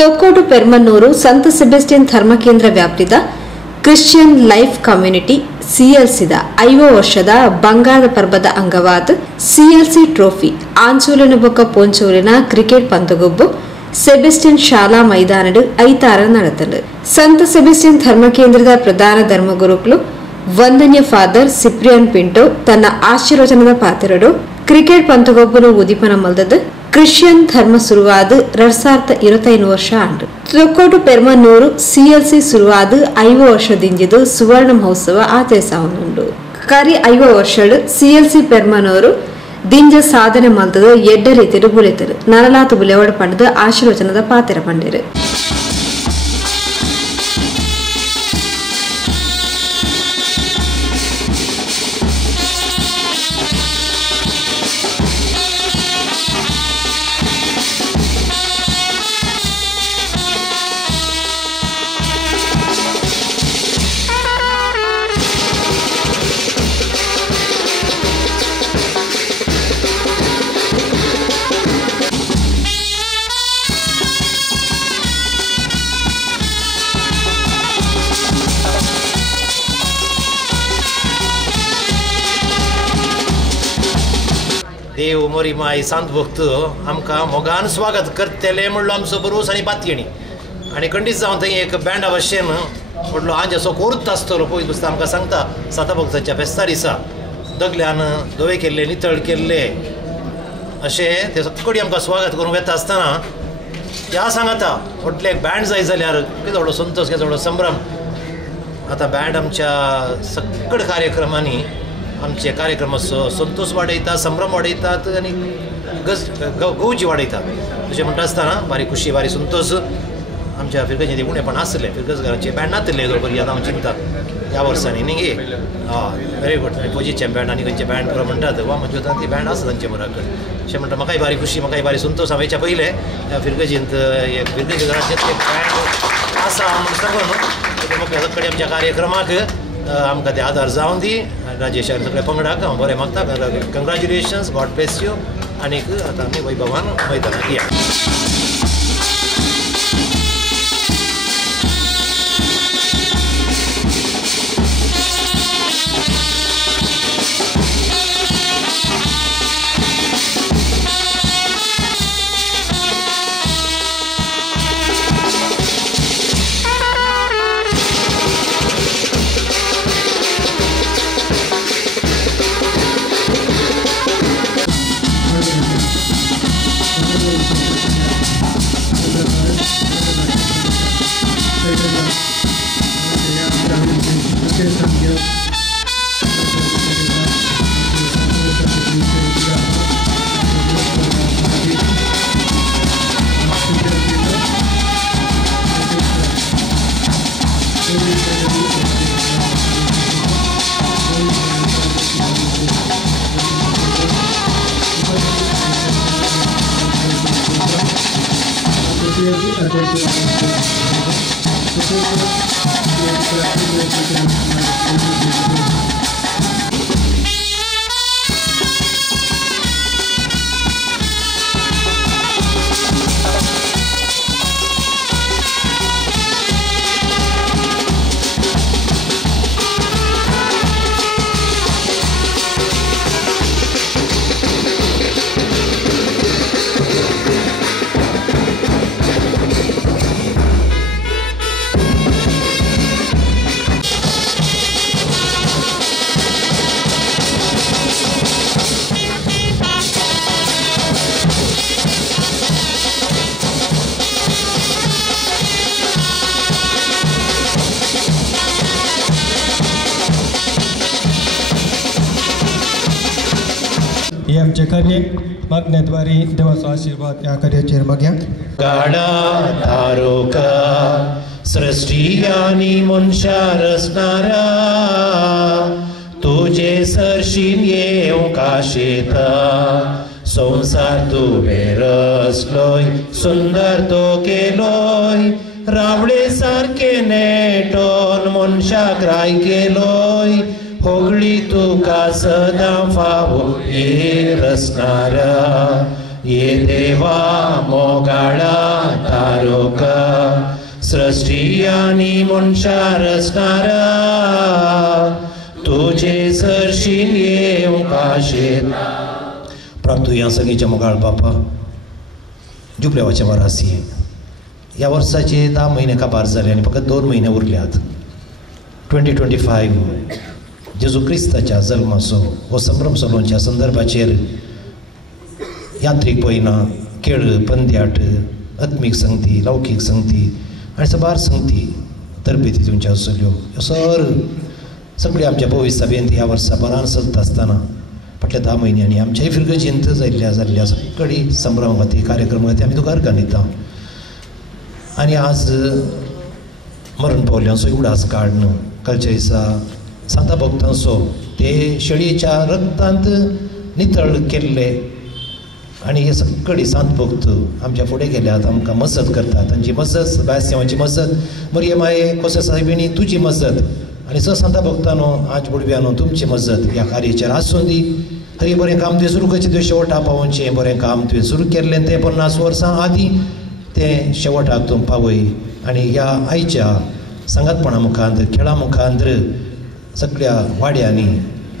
ತೊಕ್ಕೋಡು ಪೆರ್ಮನ್ನೂರು ಸಂತ Sebastian ಧರ್ಮಕೇಂದ್ರ ವ್ಯಾಪ್ತಿದ Christian life community ಸಿಎಲ್ಸಿದ 5 ವರ್ಷದ ಬಂಗಾರದ ಪರ್ವದ ಅಂಗವಾದ ಸಿಎಲ್ಸಿ ಟ್ರೋಫಿ ಆಂಚೂಲಿನ ಬೊಕ್ಕ ಪೊಂಚೂಲಿನ ಕ್ರಿಕೆಟ್ ಪಂದ್ಯಗೊಬ್ಬು ಸೆಬೆಸ್ಟಿಯನ್ ಶಾಲಾ ಮೈದಾನಡು 5 ನಡೆತಲು ಸಂತ ಸೆಬೆಸ್ಟಿಯನ್ ಧರ್ಮಕೇಂದ್ರದ ಪ್ರಧಾನ ಧರ್ಮಗುರುಗಳು ವಂದನ್ಯ ಫಾದರ್ ಸಿಪ್ರಿಯನ್ ಪಿಂಟೋ ತನ್ನ ಆಶೀರ್ವಚನದ ಪಾತ್ರರು ಕ್ರಿಕೆಟ್ ಪಂದ್ಯಗೊಬ್ಬನು ಉದಿಪನ ಮಲ್ದದ್ದು ಕ್ರಿಶ್ಚಿಯನ್ ಧರ್ಮ ಶುರುವಾದ 2025 ವರ್ಷ ಆಂಡು ತೊಕ್ಕೋಡು ಪೆರ್ಮನ್ನೂರು ಸಿಎಲ್ಸಿ ಶುರುವಾದ 5 ವರ್ಷದಿಂದಿದು ಸುವರ್ಣ ಮಹೋತ್ಸವ ಆಚರಿಸಾವುಂಡು ಕರಿ 5 ವರ್ಷಗಳು ಸಿಎಲ್ಸಿ ಪೆರ್ಮನ್ನೂರು ದಿಂಜ ಸಾಧನೆ ಮಲ್ತದ ಎಡ್ಡ ರೀತಿಯಲ್ಲಿ ಬುಲೆತರು ನರಲಾತು ಬುಲೆವಡ ಪಂಡದ ಆಶೀರ್ವಚನದ ಪಾತ್ರ ಪಂಡಿರು देव मोरी माय सांत भक्त आमकां मोगान स्वागत करतले म्हणलो आमचो बरोस आनी पातयणी आनी खंडीत जावन थंय एक बँड भाशेन व्हडलो आज असो कोर्त आसतलो पळय पुस्तक आमकां सांगता साता भक्तांच्या फेस्ता दिसा दगल्यान धवे केल्ले नितळ केल्ले अशें ते सकडी आमकां स्वागत करूंक येता आसतना ह्या सांगाता व्हडले एक बँड जाय जाल्यार कितें व्हडलो संतोश कितें व्हडलो संभ्रम आतां बँड आमच्या सकड कार्यक्रमांनी आमचे कार्यक्रम संतोष वाडयता संभ्रम वाडयतात आनी गौजी वाडयतात तशें म्हणटा आसतना बारी खुशी बारी संतोष आमच्या फिरगेचे उणेपण आसले फिरगजगारांचे बँड नातले बरी आतां हांव चिंतता ह्या वर्सांनी न्ही गे हय वेरी गूड फौजीचे बँड आनी खंयचे बँड पुरो म्हणटात वा म्हणजे ती बँड आसा तांचे बरोबर अशें म्हणटा म्हाकाय बारी खुशी म्हाकाय बारी संतोश हांव हेच्या पयले फिरगजींत फिरगेचे घरांचे बँड आसा म्हूण सांगून म्हाका कडेन आमच्या कार्यक्रमाक आमकां ते आदार जावन दी राजेश सगळे पंगडाक हांव बरें मागता कंग्रॅच्युलेशन्स गॉड ब्लेस यू आनीक आतां आमी वैभवान मैदानाक या हे आमचे कार्य मागण्याद्वारे देवाचो आशीर्वाद ह्या कार्याचेर मागया गाडा धारोका सृष्टी आनी मनशा रचणारा तुझे सरशीन येवंक आशेता संसार तुवें रचलोय सुंदर तो केलोय रावळे सारके नेटोन मनशाक राय केलोय होगळी तुका सदां फावो हे रचणारा ये देवा मोगाळा तारोका सृष्टी आणि मनशा रचणारा तुझे सरशील येऊ काशेत प्राप्त या सगळीच्या मोगाळ बापा जुबल्यावाच्या वरासी या वर्षाचे 10 महिने काबार झाले आणि फक्त 2 महिने उरल्यात 2025 जेजू क्रिस्ताच्या जल्माचो हो संभ्रम सोलोंच्या संदर्भाचेर यांत्रिक पयना खेळ पंद्याट आत्मीक संगती लौकीक संगती आनी सबार संगती तरबेती तुमच्या आसल्यो सगळे आमच्या भविष्य सभेंत ह्या वर्सा बरान चलता आसतना फाटल्या 10 म्हयन्यांनी आमच्याय फिरगजींत जाल्ल्या सगळी संभ्रम खातीर कार्यक्रम खातीर आमी तुका अर्गां आनी आज मरण पावल्यांचो उडास काडन कालच्या दिसा सांता भक्तांचो ते शेळयेच्या रक्तांत नितळ केल्ले आनी हे सगळे सांत भक्त आमच्या फुडें गेल्यात आमकां मजत करतात तांची मजत सेवाची मजत मरियमाये कोसे साहेबिणी तुजी मजत आनी सांता भक्तानो आज बुडव्यानो तुमची मजत ह्या कार्याचेर आसूं दी खरी बरें काम तुवें सुरू करचें तुवें शेवटा पावोवचें बरें काम तुवें सुरू केल्लें तें 50 वर्सां आदीं तें शेवटाक तूं पावय आनी ह्या आयच्या सांगातपणा मुखांत खेळा मुखांत सगळ्या वाड्यांनी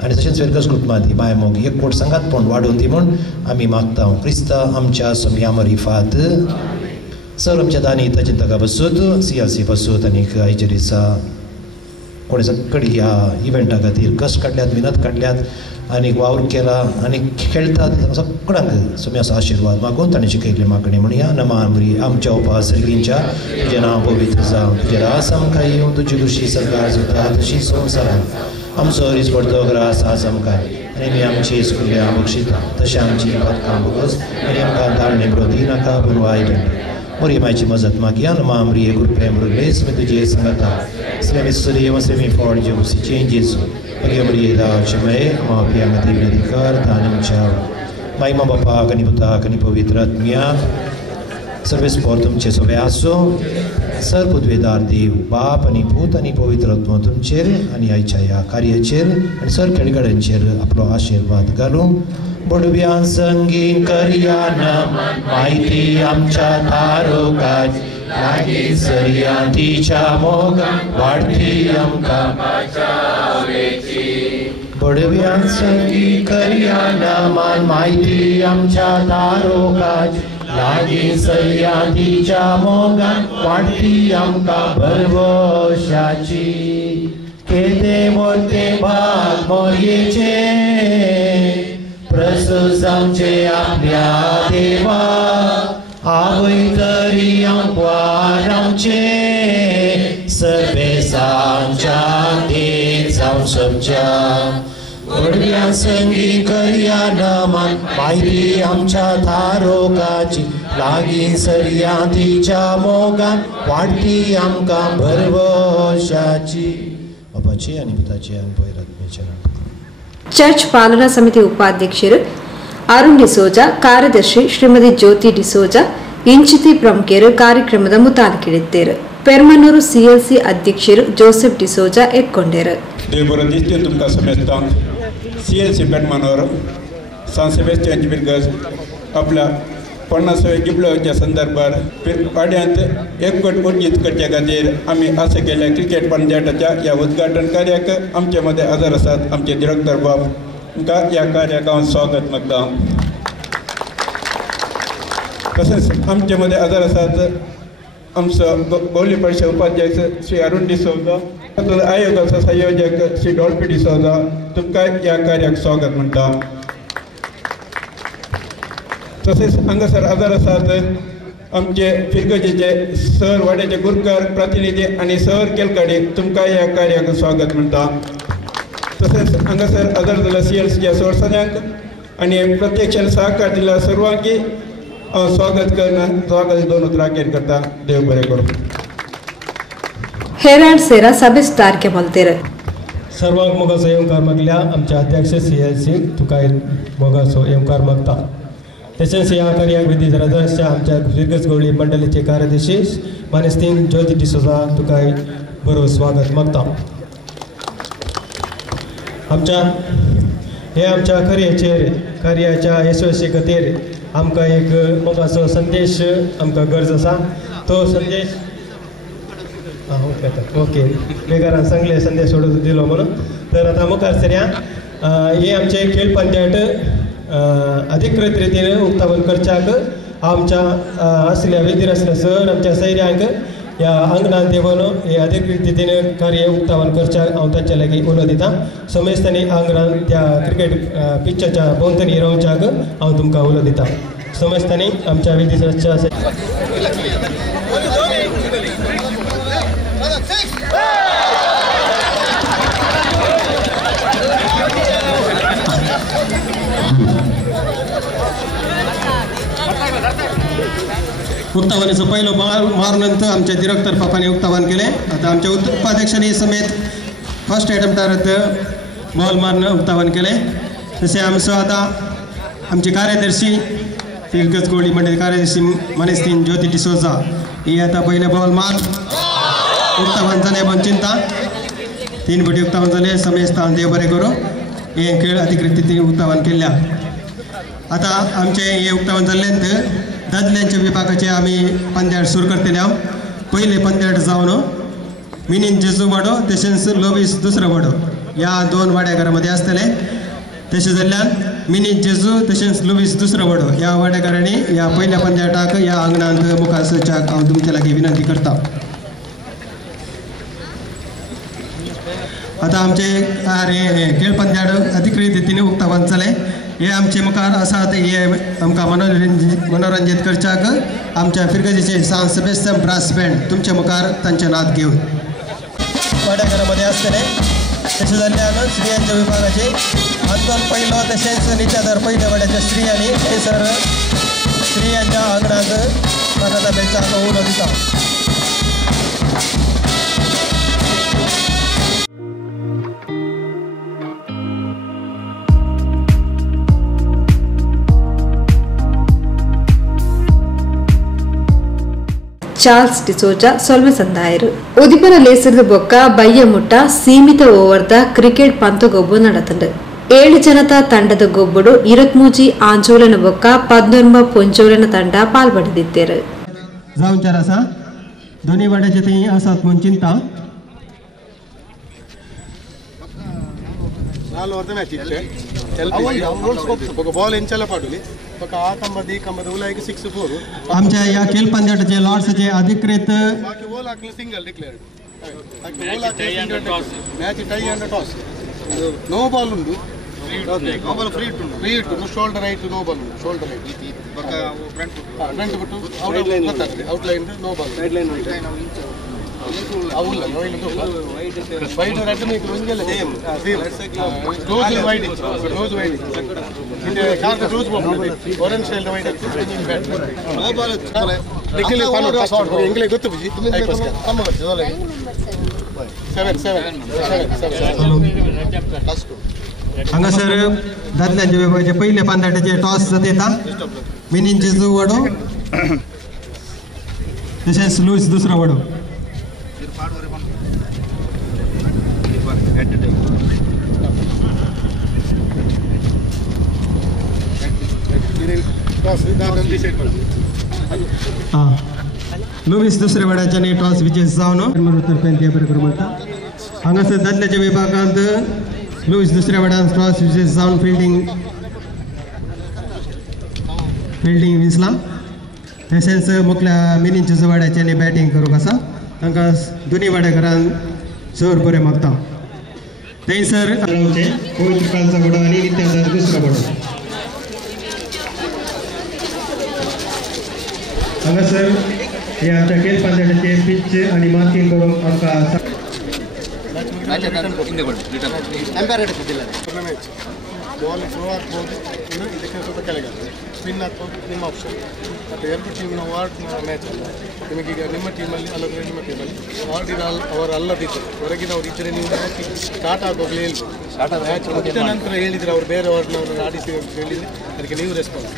आनी तशेंच वेरकस कुटुंबांनी बाय मोग एकवट सांगातपण वाडोवन दी म्हूण आमी मागता क्रिस्ता आमच्या सोम्या मरिफात सर आमच्या दानी चिंतका बसूत CRC बसूत आनीक आयच्या दिसा कोणी सगळी ह्या इव्हेंटा खातीर कश्ट काडल्यात मिनत काडल्यात आनीक वावर केला आनी खेळटात सगळ्यांक सोम्याचो आशिर्वाद मागून ताणें शिकयल्लें मागणें म्हण ह्या नमामरी आमच्या उपास सर्गींच्या तुजें नांव पवित्र जावं तुजें रास आमकां येवं तुजी दुशी सरकार जाता तशी संवसारांत आमचो रिसपडतो ग्रास आज आमकां आनी आमी आमची सुकल्या बक्षिता तशें आमची पदकां भोगोस आनी आमकां धाडणे ब्रोदी नाका पूण वायट मरियमाची मजत मागया नमामरी एक रुपये मृगलेस मी तुझे सांगता स्लेमी सूर्य वस्लेमी फॉड जेवसी changes Maria Maria Shamae, Mapia Madhikar, Tanim Chow, Maima Bapa, Kaniputa, Kanipavitratmia, Service Portum Chesoveaso, Sarpudvedar Dev, Bap, Aniput, Anipovitratmotum Chair, Aniachaya, Karya Chair, and Sir Kadigaran Chair, Apro Ashirvad Galum, Bodubian Sangin Karyana, Mighty Amcha Tarokaj, Lagi Saryanti Chamoga, Varti Amka Machavechi. Bodubian Sangin Karyana, Mighty Amcha Tarokaj, Lagi Saryanti Chamoga, Varti Amka Barvoshachi. Kede Morte Bhag Moryeche, Prasusam Apnya Deva, Avitari Amkwaramche, Sarve Samcha Detsam Sabcha, Gurvyan Sangi Karyanaman, Mighty Amcha Tarokachi, Lagin Saryanti Chamogan, Varti Amka Bharvoshachi. Bapachi आणि पिताची आणि पवित्रात्म्याची church पालना समिति उपाध्यक्षರು ಅರುಣ್ ಡಿಸೋಜಾ, ಕಾರ್ಯದರ್ಶಿ ಶ್ರೀಮತಿ ಜ್ಯೋತಿ ಡಿಸೋಜಾ, ಇಂಚಿತಿ ಪ್ರಮುಖರು ಕಾರ್ಯಕ್ರಮದ ಮುತಾಲಿಕಿಡಿದ್ದೇರು. ಪೆರ್ಮನೂರು CLC ಅಧ್ಯಕ್ಷರು Joseph D'Souza ಎಕ್ಕೊಂಡರು. ದೇವರ ದಿಸ್ತಿ ತುಮಕ ಸಮೇತ CLC पेरमानूर सांत सेबेस्टियन बिरगज आपल्या 50व्या गिबलोच्या संदर्भात पाड्यांत एकवट उर्जीत करचे खातीर आमी अशें केल्या क्रिकेट पंद्याटाच्या ह्या उद्घाटन कार्याक आमचे मदें हजर आसात आमचे डिरेक्टर बाब तुमकां ह्या कार्याक हांव स्वागत मागता. तशेंच आमचे मदें हजर आसात आमचो बोवली परिशद उपाध्यक्ष श्री अरुण डिसोजा, आयोगाचो संयोजक श्री डॉल्फी डिसोजा, तुमकां ह्या कार्याक स्वागत म्हणटा. तसेच हांगासर हजर आसात आमचे फिरगजेचे सर वाड्याचे गुरकार प्रतिनिधी आणि सर केलकाडे, तुमकां ह्या कार्याक स्वागत म्हणटा. तसेच हांगासर हजर जाल्ल्या CLCच्या सोरसन्यांक आनी प्रत्यक्षान सहकार दिल्या सर्वांकी स्वागत करना स्वागत दोन उतराकेर करता. देव बरें करूं. हेराल्ड सेरा सभेस्तारके बोलतेर सर्वांक मोगाचो येवकार मागल्या आमचे अध्यक्ष CLC तुका मोगाचो येवकार मागता. तशेंच ह्या कार्याक विधी हजर आमच्या फिरगज गवळी मंडळीचे कार्यदर्शी मानेस्तीन ज्योती डिसोजा, तुका बरो स्वागत मागता. आमच्या कार्याच्या यशस्वी खातीर आमकां एक मोगाचो संदेश आमकां गरज आसा तो संदेश ओके बेकारान सांगले संदेश सोडून दिलो म्हणून तर आता मुखार सरया हे आमचे खेळ पंचायत अधिकृत रितीने उक्तावण करच्याक आमच्या असल्या वेदीर असल्या सर आमच्या सैर्यांक ह्या अंगणांत येवन हे अधिकृत रितीने कार्य उक्तावण करच्याक हांव तांचे लागीं उलो दिता समेस्तांनी आंगणांत त्या क्रिकेट पिच्चाच्या भोंवतणी रावच्याक हांव तुमकां उलो दिता समेस्तांनी आमच्या वेदीच्या उक्तावणीचं पहिलं मारनंतर आमच्या डिरेक्टर पापाने उक्तावण केले आता आमच्या उपाध्यक्षांनी समेत फर्स्ट अटेम्प्टार बॉल मारणं उक्तावण केले तसे आमचं आता आमचे कार्यदर्शी फिरकस गोळी मंडळ कार्यदर्शी मनीषतीन ज्योती डिसोजा ही आता पहिले बॉल मार उक्तावण झाले पण चिंता 3 फाटी उक्तावण झाले समेस्तान देव बरे करू हे खेळ अधिकृत रितीने उक्तावण केल्या आता आमचे हे उक्तावण जाल्ल्यानंतर दादल्यांच्या विभागाचे आम्ही पंद्याट सुरू करतले हांव पहिले पंद्याट जावन मिनीन जेजू वाडो तशेंच लोवीस दुसरो वाडो ह्या 2 वाड्याघरामध्ये आसतले तशें जाल्ल्यान मिनीन जेजू तशेंच लुवीस दुसरो वाडो ह्या वाड्याघरांनी ह्या पहिल्या पंद्याटाक ह्या आंगणांत मुखार सरच्याक हांव तुमचे लागीं विनंती करता आता आमचे खेळ पंद्याट अधिकृत रितीने उक्तावण जाले हे आमचे मुखार आसात हे आमकां मनोरंजीत करच्याक आमच्या फिरगजीचे सान सेबेस्टियन ब्रास बँड तुमच्या मुखार तांचे नाद घेवन वाड्याघरामध्ये आसतले तशें जाल्ल्यान स्त्रियांच्या विभागाचे अंतोन पयलो तशेंच निचादर पयल्या वाड्याच्या स्त्रियांनी थंयसर स्त्रियांच्या आंगणांत मानाचा बेचाक उलो दिता ಚಾರ್ಲ್ಸ್ ಡಿಸೋಜಾ ಸೊಲ್ಮೆ ಸಂದಾಯರು ಉದಿಪನ ಲೇಸರದ ಬೊಕ್ಕ ಬಯ್ಯ ಮುಟ್ಟ ಸೀಮಿತ ಓವರ್ದ ಕ್ರಿಕೆಟ್ ಪಂತಗೊಬ್ಬು ನಡೆತಂಡು 7 ಜನತಾ ತಂಡದ ಗೊಬ್ಬುಡು 23 ಆಂಜೋಲನ ಬೊಕ್ಕ 19 ಪೊಂಜೋಲನ ತಂಡ ಪಾಲ್ಪಡಿದಿದ್ದೇರು जाऊंचार आसा दोन्ही वाड्याचे थंय आसात म्हूण चिंता बॉल ಎಂಚಲ ಪಾಡುಲಿ ఒక ಆ ಕಂಬದಿ ಕಂಬದ ಉಲಾಯಿಗೆ 6-4 आमच्या या खेळ पंद्याटाचे लॉर्ड्सचे अधिकृत ಬಾಕಿ ಓಲ್ ಹಾಕಲಿ ಸಿಂಗಲ್ ಡಿಕ್ಲೇರ್ಡ್ ಬಾಕಿ ಓಲ್ ಹಾಕಲಿ single match tie and toss no ball ಉಂಡು ನೋ ಬಾಲ್ ಫ್ರೀ ಇಟ್ಟು ಶೋಲ್ಡರ್ ರೈಟ್ ನೋ ಬಾಲ್ ಉಂಡು ಶೋಲ್ಡರ್ ರೈಟ್ ಬಕ ಫ್ರಂಟ್ ಬಿಟ್ಟು out line no ball side line అవుಲ್ಲ వైడ్ రెడ్ మీకు ఉంగల క్లోజ్ వైడ్ ఇంటే card close orange shade wide no ball లిఖిలి పాను ಟಾಸ್ ಇಂಗ್ಲಿಷ್ ಗೊತ್ತು ಬಿಜಿ ಐಪಾಸ್ ಕಮ್ಮ ಬರ್ತಿ ಜೋಲೆ 7 हांगासर दादल्यांच्या विभागाचे पहिले पंद्याटाचे टॉस जाता मिनींचे जो वडो तशेंच लुईस दुसरो वडो लुईस दुसऱ्या वड्याच्यानी टॉस विजय जावन उत्तर म्हणटा हांगासर दादल्याच्या विभागांत लुईस दुसऱ्या वड्यान टॉस विजय जावन फिल्डिंग विसला तशेंच मुखल्या मिनींच्या वाड्याच्यानी बॅटिंग करूंक आसा तांकां दोनी वाड्याघरान चड बरें मागता थंयसर पवित्र कालचा वडो आनी नित्याचा दुसरो वडो हांगासर हे आमच्या खेळ पंद्याटाचे पिच आनी मार्किंग करूंक आमकां ಬಾಲ್ ಥ್ರೋ ಆಗ್ಬೋದು ಇನ್ನು ಇದಕ್ಕೆ ಸ್ವಲ್ಪ ಕೆಳಗೆ ಸ್ಪಿನ್ ಆಗ್ಬೋದು ನಿಮ್ಮ ಆಪ್ಷನ್ ಮತ್ತು 2 ಟೀಮ್ನ ವಾರ್ಡ್ ಮ್ಯಾಚ್ ಅಲ್ಲ ನಿಮಗೀಗ ನಿಮ್ಮ ಟೀಮಲ್ಲಿ ಅಲ್ಲದ್ರೆ ನಿಮ್ಮ ಟೀಮಲ್ಲಿ ವಾರ್ಡಿನ ಅವರು ಅಲ್ಲದಿದ್ದರು ಹೊರಗಿನವ್ರು ಇದ್ದರೆ ನೀವು ಸ್ಟಾರ್ಟ್ ಆಗೋಗ್ಲೇ ಹೇಳ್ಬೋದು ಮ್ಯಾಚ್ ಮುಗಿದ ನಂತರ ಹೇಳಿದರೆ ಅವ್ರು ಬೇರೆ ವಾರ್ಡ್ನವ್ರನ್ನ ಆಡಿಸಿ ಅಂತ ಹೇಳಿದರೆ ಅದಕ್ಕೆ ನೀವು ರೆಸ್ಪಾನ್ಸ್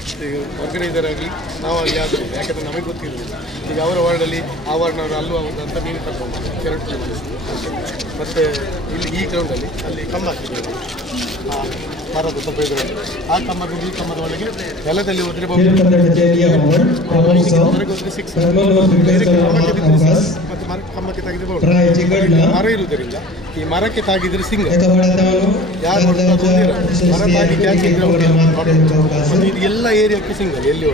ಆರ್ಗನೈಸರ್ ಆಗಲಿ ನಾವಾಗಿ ಆಗಲಿ ಯಾಕಂದರೆ ನಮಗೆ ಗೊತ್ತಿರಲಿಲ್ಲ ಈಗ ಅವರ ವಾರ್ಡಲ್ಲಿ ಆ ವಾರ್ಡ್ನವರು ಅಲ್ಲೂ ಆಗೋದು ಅಂತ ನೀವು ಕರ್ಕೊಂಡು 2 ಟೀಮಲ್ಲಿ ಮತ್ತು ಇಲ್ಲಿ ಈ ಗ್ರೌಂಡಲ್ಲಿ ಅಲ್ಲಿ ಕಂಬ ಹಾಕಿದ್ದೀವಿ ಮರದ ಸ್ವಲ್ಪ ಇದರಲ್ಲಿ ಆ ಕಂಬದಿಂದ ಈ ಕಂಬದ ಒಳಗೆ ನೆಲದಲ್ಲಿ ಹೋದರೆ ಮತ್ತು ಕಂಬಕ್ಕೆ ತೆಗೆದು ಮರ ಇರುವುದರಿಂದ ಈ ಮರಕ್ಕೆ ತಾಗಿದ್ರೆ ಸಿಂಗ್ ಯಾರು ಮರ ತಾಗಿ ಕ್ಯಾಚ್ ಮತ್ತು ಇದು ಎಲ್ಲ ಏರಿಯಾಕ್ಕೆ ಸಿಂಗಲ್ ಎಲ್ಲಿ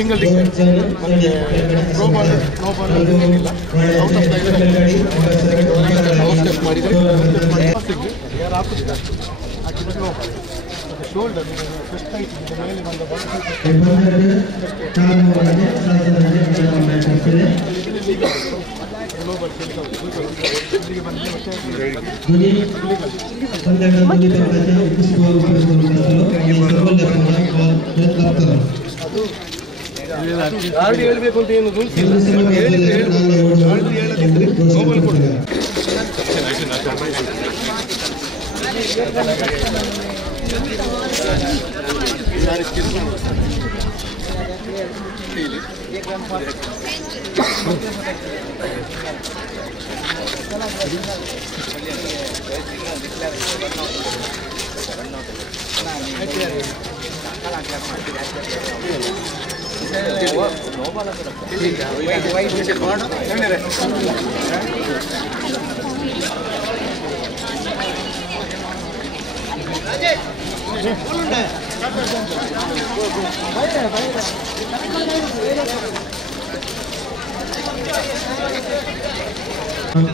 ಸಿಂಗಲ್ ಟಿಕೆಟ್ ಮತ್ತು ನೋ ಬಾಲ್ ಏನಿಲ್ಲ ಔಟ್ ಆಫ್ ಸ್ಟೆಪ್ ಮಾಡಿದರೆ ಯಾರು ಹಾಕುತ್ತಿಲ್ಲ ಹಾಕಿಬಿಟ್ಟು ನೋ ಬಾಲ್ ಮತ್ತು ಶೋಲ್ಡರ್ ಫಸ್ಟ್ ಆಯ್ತು ಮೇಲೆ ಬಂದ ಬಾಲ್ ಗ್ಲೋಬಲ್ ಇಲ್ಲಿಗೆ ಬಂದರೆ ಆರ್ಡಿ ಹೇಳಬೇಕು ಅಂತ ಏನು ರೂಲ್ಸ್ ಇಲ್ಲ ಗ್ಲೋಬಲ್ ಕೊಡಿ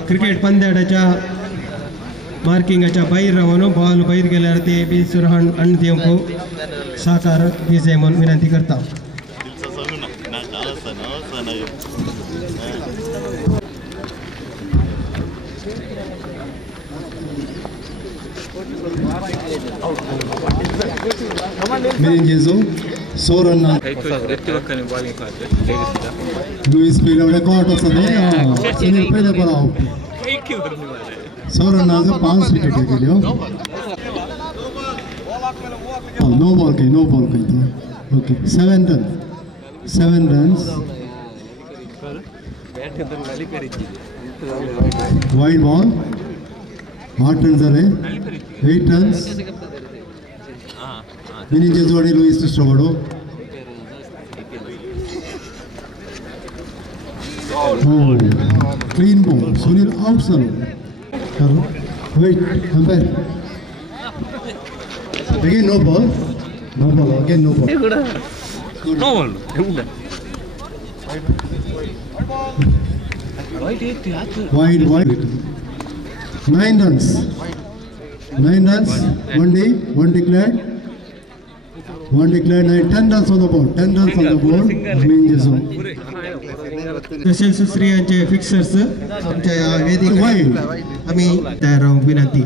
क्रिकेट पंद्याच्या मार्किंगाच्या बाहेर राहून बॉल बाहेर गेल्यावर ते बी सुरहण अन्न देवको साकार दिसे म्हणून विनंती करता. Meningezo, Sorana, Luis Pino record of the Sunil Pedabala. Sorana the pass wicket. No ball. Okay, 7 runs. 7 runs. Wide ball. 8 runs are 8 runs. Meningezo and Luis Stravado. Oh, clean ball. Sunil outside. Wait, umpire. Again no ball. Again no ball. No ball. Wide. 9 runs. 9 runs. One declared. 10 runs on the board. 10 runs on the board. Meningezo. तसेच स्त्रियांचे fixers आमच्या या वेदिकेवर आम्ही तयार राहून विनंती.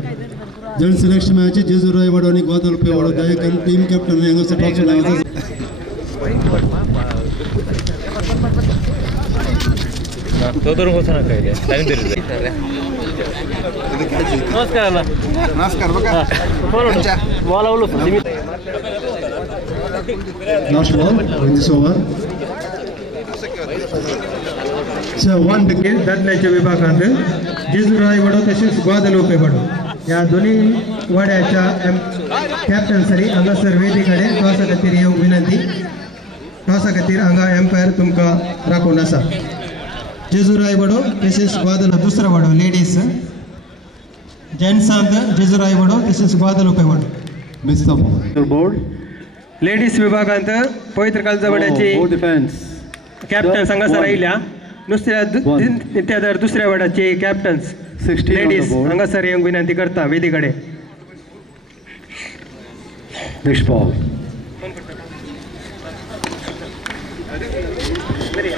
General selection match Jesu Raivado and Guadalupe Gayak and team captain Engelsa Thompson. Last ball in this over. So one wicket दडण्याच्या विभागात जेजू रायवाडो तसेच ग्वादलोपे वाडो या दोन्ही वाड्याच्या कॅप्टन सरी हांगा सर वेदिकडे टॉसा खातीर येवंक विनंती. टॉसा खातीर हांगा एम्पायर तुमकां राखून आसा. जेजू रायवाडो तसेच ग्वादलो दुसरा वाडो लेडीज जेंट्सांत जेजू रायवाडो तसेच ग्वादलोपे वाडो. Miss the board. लेडीज विभागांत पवित्र कालजा वाड्याची कॅप्टन हांगासर आयल्या. त्या दर दुसऱ्या वाड्याचे कॅप्टन्स लेडीज हांगासर येवंक विनंती करता वेदिकडे. Next ball.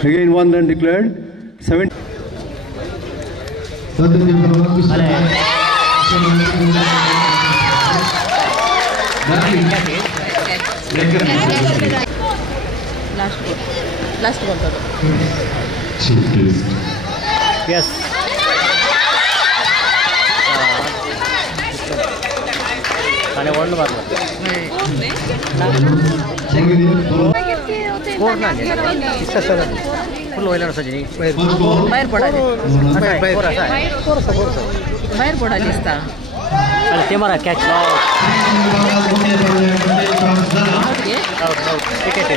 Again 1 run declared. 7. Last ball. Yes. आणि ಒಂದು ಬಾರ್ಲ कोर्ट ना इसका सर फुल ऑयल सजनी बाहेर पडाली बाहेर पडाली असता अरे ते मला कॅच टिकेट